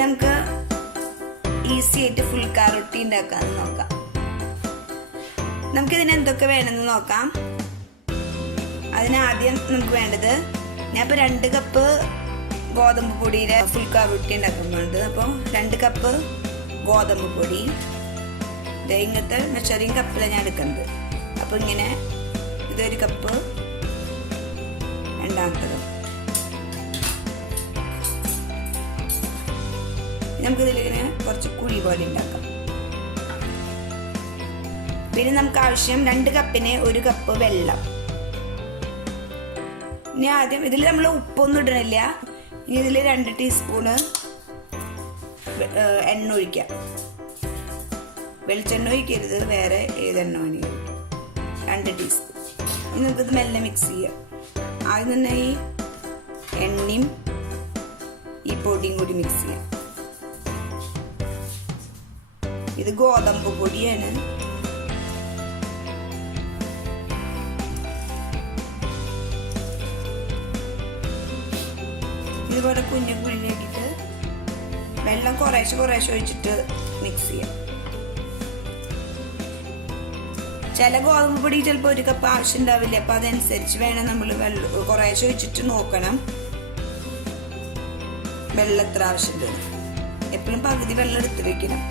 ഇനി നമുക്ക് ഈസി ആയിട്ട് ഫുൾക്ക റൊട്ടി ഉണ്ടാക്കാമെന്ന് നോക്കാം. നമുക്കിതിന് എന്തൊക്കെ വേണമെന്ന് നോക്കാം. അതിനാദ്യം നമുക്ക് വേണ്ടത്, ഞാൻ ഇപ്പോൾ 2 കപ്പ് ഗോതമ്പ് പൊടിയുടെ ഫുൾക്ക റൊട്ടി ഉണ്ടാക്കുന്നുണ്ട്. അപ്പോൾ 2 കപ്പ് ഗോതമ്പ് പൊടി, ഇങ്ങനത്തെ മെഷറിങ് കപ്പിലാണ് ഞാൻ എടുക്കുന്നത്. അപ്പോൾ ഇങ്ങനെ ഇതൊരു കപ്പ്, രണ്ടാമത്തത്. നമുക്കിതിലിങ്ങനെ കുറച്ച് കുഴി പോലെ ഉണ്ടാക്കാം. പിന്നെ നമുക്ക് ആവശ്യം 2 കപ്പിന് 1 കപ്പ് വെള്ളം. ഇനി ആദ്യം ഇതിൽ നമ്മൾ ഉപ്പൊന്നും ഇടണില്ല. ഇനി ഇതിൽ 2 ടീസ്പൂണ് എണ്ണ ഒഴിക്കാം. വെളിച്ചെണ്ണ ഒഴിക്കരുത്, വേറെ ഏതെണ്ണ വേണമെങ്കിൽ 2 ടീസ്പൂൺ. ഇനി നമുക്കിത് മെല്ലെ മിക്സ് ചെയ്യാം. ആദ്യം തന്നെ ഈ എണ്ണയും ഈ പൊടിയും കൂടി മിക്സ് ചെയ്യാം. ഇത് ഗോതമ്പ് പൊടിയാണ്. ഇതുപോലെ കുഞ്ഞു കുഴിയാക്കിയിട്ട് വെള്ളം കുറേശ്ശെ ഒഴിച്ചിട്ട് മിക്സ് ചെയ്യാം. ചില ഗോതമ്പ് പൊടി ചിലപ്പോൾ 1 കപ്പ് ആവശ്യം ഉണ്ടാവില്ല. അപ്പൊ അതനുസരിച്ച് വേണം നമ്മൾ വെള്ളം കുറേശ്ശെ ഒഴിച്ചിട്ട് നോക്കണം വെള്ളം എത്ര ആവശ്യമുണ്ട്. എപ്പോഴും പകുതി വെള്ളം എടുത്ത് വെക്കണം.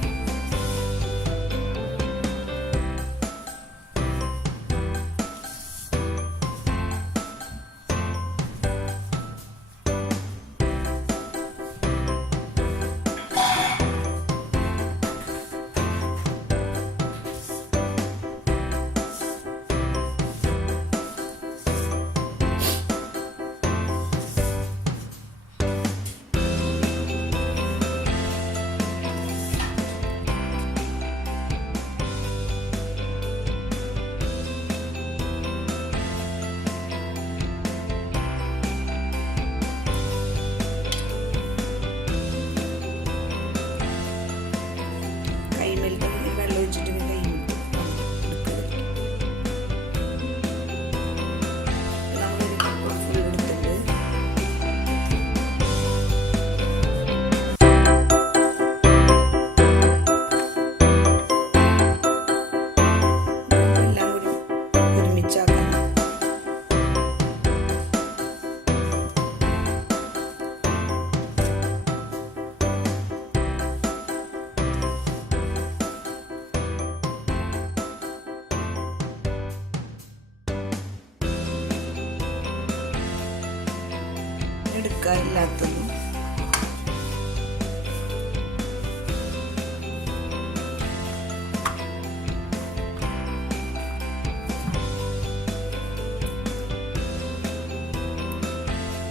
എടുക്കാനില്ലാത്തതും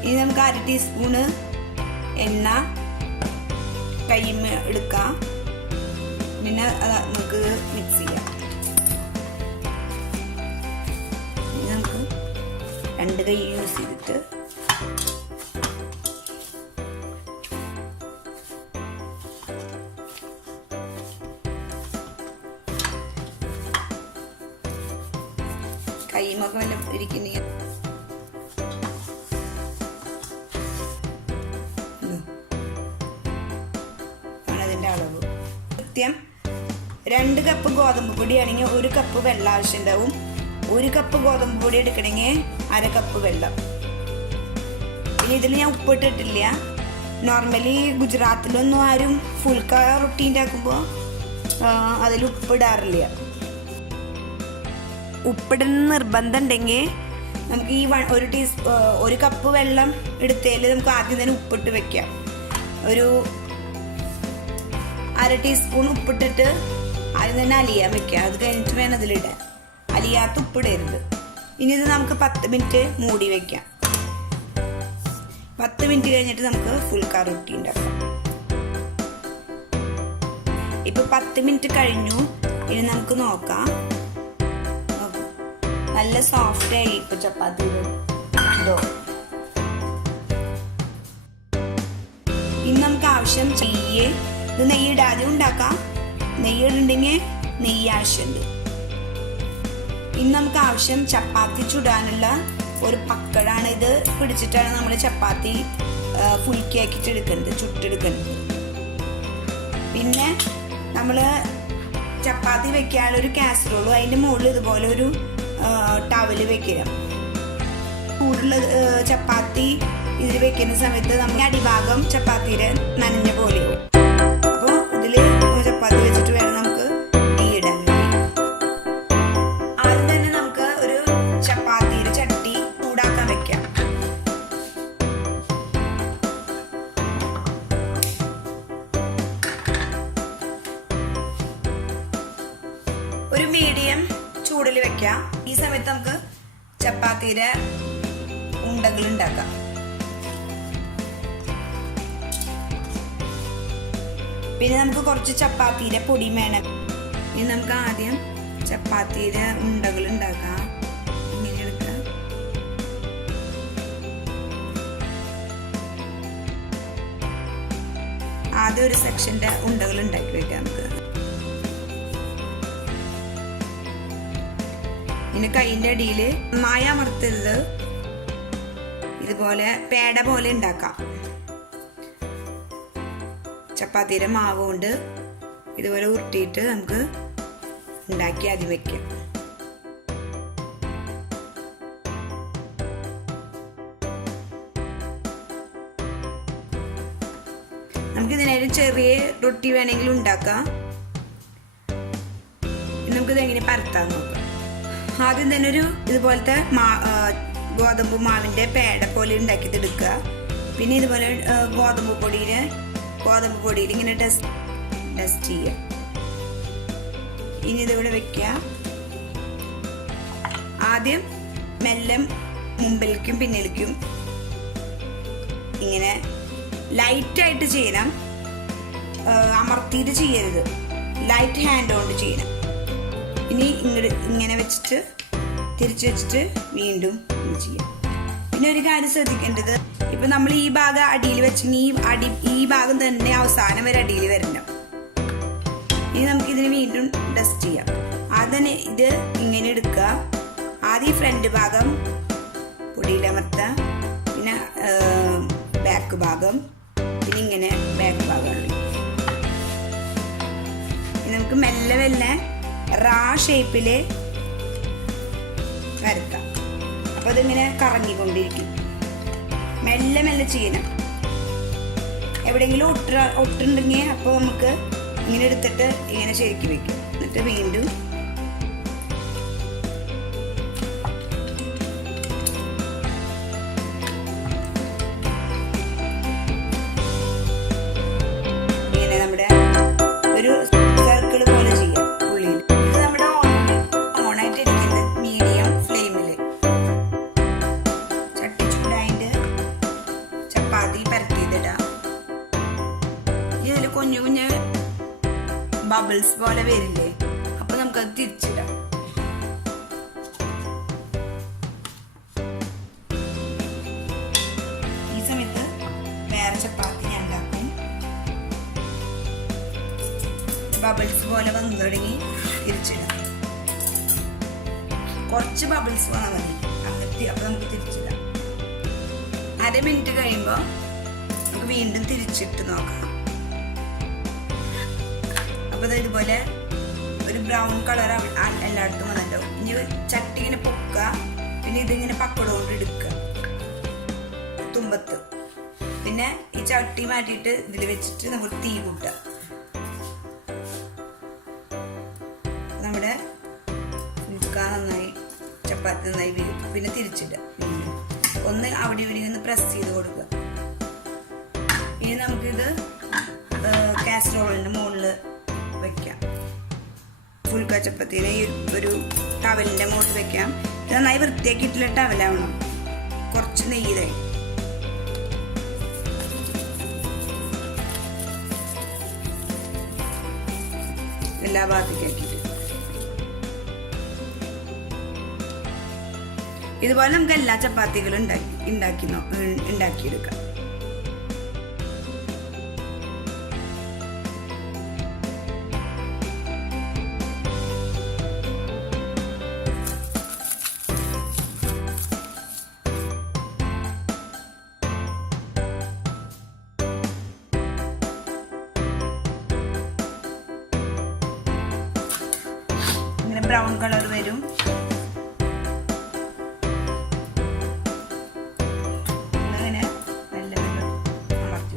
ഇനി നമുക്ക് 1/2 ടീസ്പൂണ് എണ്ണ കൈമ എടുക്കാം. പിന്നെ നമുക്ക് മിക്സ് ചെയ്യാം. നമുക്ക് 2 കൈ യൂസ് ചെയ്തിട്ട് കൈമൊക്കെ വല്ല ഇരിക്കുന്ന ആണതിൻ്റെ അളവ്. കൃത്യം 2 കപ്പ് ഗോതമ്പ് പൊടിയാണെങ്കിൽ 1 കപ്പ് വെള്ളം ആവശ്യം ഉണ്ടാവും. 1 കപ്പ് ഗോതമ്പ് പൊടി എടുക്കണമെങ്കിൽ 1/2 കപ്പ് വെള്ളം. പിന്നെ ഇതിൽ ഞാൻ ഉപ്പിട്ടിട്ടില്ല. നോർമലി ഗുജറാത്തിലൊന്നും ആരും ഫുൾക്ക റൊട്ടി ഉണ്ടാക്കുമ്പോൾ അതിൽ ഉപ്പിടാറില്ല. ഉപ്പിടുന്ന നിർബന്ധം ഉണ്ടെങ്കിൽ നമുക്ക് ഈ 1 കപ്പ് വെള്ളം എടുത്തതിൽ നമുക്ക് ആദ്യം തന്നെ ഉപ്പിട്ട് വെക്കാം. ഒരു 1/2 ടീസ്പൂൺ ഉപ്പിട്ടിട്ട് ആദ്യം തന്നെ അലിയാൻ വെക്കാം. അത് കഴിഞ്ഞിട്ട് വേണം അതിലിടാൻ. അലിയാത്ത ഉപ്പിടരുത്. ഇനി ഇത് നമുക്ക് 10 മിനിറ്റ് മൂടി വെക്കാം. 10 മിനിറ്റ് കഴിഞ്ഞിട്ട് നമുക്ക് ഫുൾക്ക റൊട്ടി ഉണ്ടാക്കാം. ഇപ്പൊ 10 മിനിറ്റ് കഴിഞ്ഞു. ഇനി നമുക്ക് നോക്കാം. നല്ല സോഫ്റ്റ് ആയി ഇപ്പൊ ചപ്പാത്തി. ഇനി നമുക്ക് ആവശ്യം നെയ്യ്. ഇത് നെയ്യ് ഇടാതെ ഉണ്ടാക്കാം. നെയ്യ് ഇടുണ്ടെങ്കിൽ നെയ്യ് ആവശ്യമുണ്ട്. ഇനി നമുക്ക് ആവശ്യം ചപ്പാത്തി ചുടാനുള്ള ഒരു പക്കടാണ്. ഇത് പിടിച്ചിട്ടാണ് നമ്മൾ ചപ്പാത്തി ഫുൾക്കി ആക്കിയിട്ട് എടുക്കുന്നത്, ചുട്ടെടുക്കുന്നത്. പിന്നെ നമ്മൾ ചപ്പാത്തി വെക്കാനുള്ളൊരു കാസറോളും അതിൻ്റെ മുകളിൽ ഇതുപോലെ ഒരു ടവല് വെക്കുക. ചൂടുള്ള ചപ്പാത്തി ഇതിൽ വെക്കുന്ന സമയത്ത് നമ്മൾ അടിഭാഗം ചപ്പാത്തിയുടെ നനഞ്ഞ പോലെയാവും. അപ്പോൾ ഇതിൽ ചപ്പാത്തി വെച്ചിട്ട് വേണം നമുക്ക് ഇടാൻ വേണ്ടി. ആദ്യം തന്നെ നമുക്ക് ഒരു ചപ്പാത്തിയുടെ ചട്ടി ചൂടാക്കാൻ വെക്കാം. ഒരു മീഡിയം ചൂടിൽ വെക്കാം. ഈ സമയത്ത് നമുക്ക് ചപ്പാത്തിയുടെ ഉണ്ടകൾ ഉണ്ടാക്കാം. പിന്നെ നമുക്ക് കുറച്ച് ചപ്പാത്തിയുടെ പൊടി വേണം. ഇനി നമുക്ക് ആദ്യം ചപ്പാത്തിയുടെ ഉണ്ടകൾ ഉണ്ടാക്കാം. ഇങ്ങനെ എടുക്കാം. ആദ്യം ഒരു സെക്ഷന്റെ ഉണ്ടകൾ ഉണ്ടാക്കി വെക്കാം നമുക്ക്. ഇനി കൈയിന്റെ അടിയിൽ നന്നായി അമർത്തരുത്. ഇതുപോലെ പേട പോലെ ഉണ്ടാക്കാം. ചപ്പാത്തിയുടെ മാവ് കൊണ്ട് ഇതുപോലെ ഉരുട്ടിയിട്ട് നമുക്ക് ഉണ്ടാക്കി ആദ്യം വെക്കാം. നമുക്ക് ഇതിനായിട്ട് ചെറിയ റൊട്ടി വേണമെങ്കിലും ഉണ്ടാക്കാം. നമുക്കിത് എങ്ങനെ പരത്താൻ നോക്കാം. ആദ്യം തന്നെ ഒരു ഇതുപോലത്തെ ഗോതമ്പ് മാവിൻ്റെ പേട പോലെ ഉണ്ടാക്കിയിട്ട് എടുക്കുക. പിന്നെ ഇതുപോലെ ഗോതമ്പ് പൊടിയിൽ ഇങ്ങനെ ഡസ്റ്റ് ചെയ്യുക. ഇനി ഇതിവിടെ വെക്കുക. ആദ്യം മെല്ലെ മുമ്പിലേക്കും പിന്നിലേക്കും ഇങ്ങനെ ലൈറ്റായിട്ട് ചെയ്യണം. അമർത്തിയിട്ട് ചെയ്യരുത്. ലൈറ്റ് ഹാൻഡ് കൊണ്ട് ചെയ്യണം. ഇനി ഇങ്ങനെ വെച്ചിട്ട് തിരിച്ചു വെച്ചിട്ട് വീണ്ടും ചെയ്യാം. പിന്നെ ഒരു കാര്യം ശ്രദ്ധിക്കേണ്ടത്, ഇപ്പൊ നമ്മൾ ഈ ഭാഗം അടിയിൽ വെച്ചെങ്കിൽ ഈ ഭാഗം തന്നെ അവസാനം വരെ അടിയിൽ വരണം. ഇനി നമുക്ക് ഇതിന് വീണ്ടും ഡസ്റ്റ് ചെയ്യാം. ആദ്യം ഇത് ഇങ്ങനെ എടുക്കുക. ആദ്യം ഫ്രണ്ട് ഭാഗം പൊടിയിലമർത്തുക. പിന്നെ ബാക്ക് ഭാഗം, പിന്നെ ഇങ്ങനെ ബാക്ക് ഭാഗം. ഇനി നമുക്ക് മെല്ലെ മെല്ലെ റാ ഷേപ്പില് വരക്കാം. അപ്പൊ അതിങ്ങനെ കറങ്ങിക്കൊണ്ടിരിക്കും. മെല്ലെ മെല്ലെ ചെയ്യണം. എവിടെയെങ്കിലും ഒട്ടുണ്ടെങ്കിൽ അപ്പോൾ നമുക്ക് ഇങ്ങനെ എടുത്തിട്ട് ഇങ്ങനെ ശരിക്കും വെക്കും. എന്നിട്ട് വീണ്ടും ഇങ്ങനെ നമ്മുടെ ഒരു സർക്കിൾ പോലെ ചെയ്യാം. ഉള്ളിൽ ഇത് നമ്മുടെ ഓണായിട്ട് ഇരിക്കുന്നത് മീഡിയം ഫ്ലെയിമിൽ. ചട്ടി ചൂടായിട്ട് ചപ്പാത്തി പരത്തിയിടാം. ഇതിൽ കുഞ്ഞു കുഞ്ഞ് ബബിൾസ് പോലെ വരില്ലേ, അപ്പൊ നമുക്കത് തിരിച്ചിടാം. ഈ സമയത്ത് വേറെ ചപ്പാത്തി ഞാൻ ഉണ്ടാക്കും. ബബിൾസ് പോലെ വന്നു തുടങ്ങി തിരിച്ചിടാം. കുറച്ച് ബബിൾസ് വന്നാൽ മതി. അപ്പൊ നമുക്ക് തിരിച്ചിടാം. 1/2 മിനിറ്റ് കഴിയുമ്പോൾ നമുക്ക് വീണ്ടും തിരിച്ചിട്ട് നോക്കാം. അപ്പോൾ ഇതുപോലെ ഒരു ബ്രൗൺ കളർ എല്ലായിടത്തും വന്നല്ലോ. ഇനി ചട്ടി ഇങ്ങനെ പൊക്കുക. പിന്നെ ഇതിങ്ങനെ പക്കട കൊണ്ട് എടുക്കുക തുമ്പത്ത്. പിന്നെ ഈ ചട്ടി മാറ്റിയിട്ട് ഇതിൽ വെച്ചിട്ട് നമ്മൾ തീ കൂട്ടുക. നമ്മുടെ ഫുൾക്ക നന്നായി ചപ്പാത്തി നന്നായി വീഴും. പിന്നെ തിരിച്ചിടുക. ഒന്ന് അവിടെ ഇവിടെ ഒന്ന് പ്രസ് ചെയ്ത് കൊടുക്കുക. ഇനി നമുക്കിത് കാസറോളിൻ്റെ മുകളിൽ വെക്കാം. ഫുൾക്ക ചപ്പാത്തിനെ ഒരു ടവലിൻ്റെ മുകളിൽ വെക്കാം. ഇത് നന്നായി വൃത്തിയാക്കിയിട്ടുള്ള ടവലാവണം. കുറച്ച് നെയ്യ് എല്ലാ ഭാഗത്തേക്കാക്കിയിട്ട് ഇതുപോലെ നമുക്ക് എല്ലാ ചപ്പാത്തികളും ഉണ്ടാക്കിയെടുക്കാം. ബ്രൗൺ കളർ വരും. അങ്ങനെ നല്ല അമർത്തി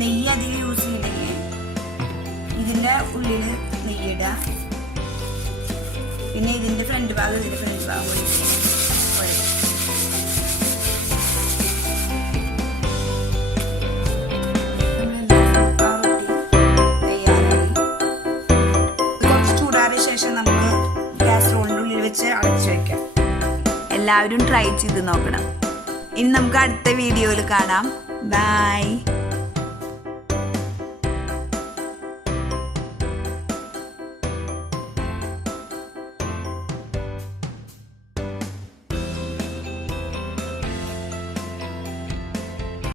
നെയ്യ് അധികം യൂസ് ചെയ്യണമെങ്കിൽ ഇതിൻ്റെ ഉള്ളിൽ നെയ്യിടുക. പിന്നെ ഇതിൻ്റെ ഫ്രണ്ട് ഭാഗം കൂടി കുറച്ച് ചൂടാറിയ ശേഷം നമുക്ക് കാസറോളിൻ്റെ ഉള്ളിൽ വെച്ച് അടച്ചു വയ്ക്കാം. എല്ലാവരും ട്രൈ ചെയ്ത് നോക്കണം. ഇനി നമുക്ക് അടുത്ത വീഡിയോയിൽ കാണാം. ബൈ.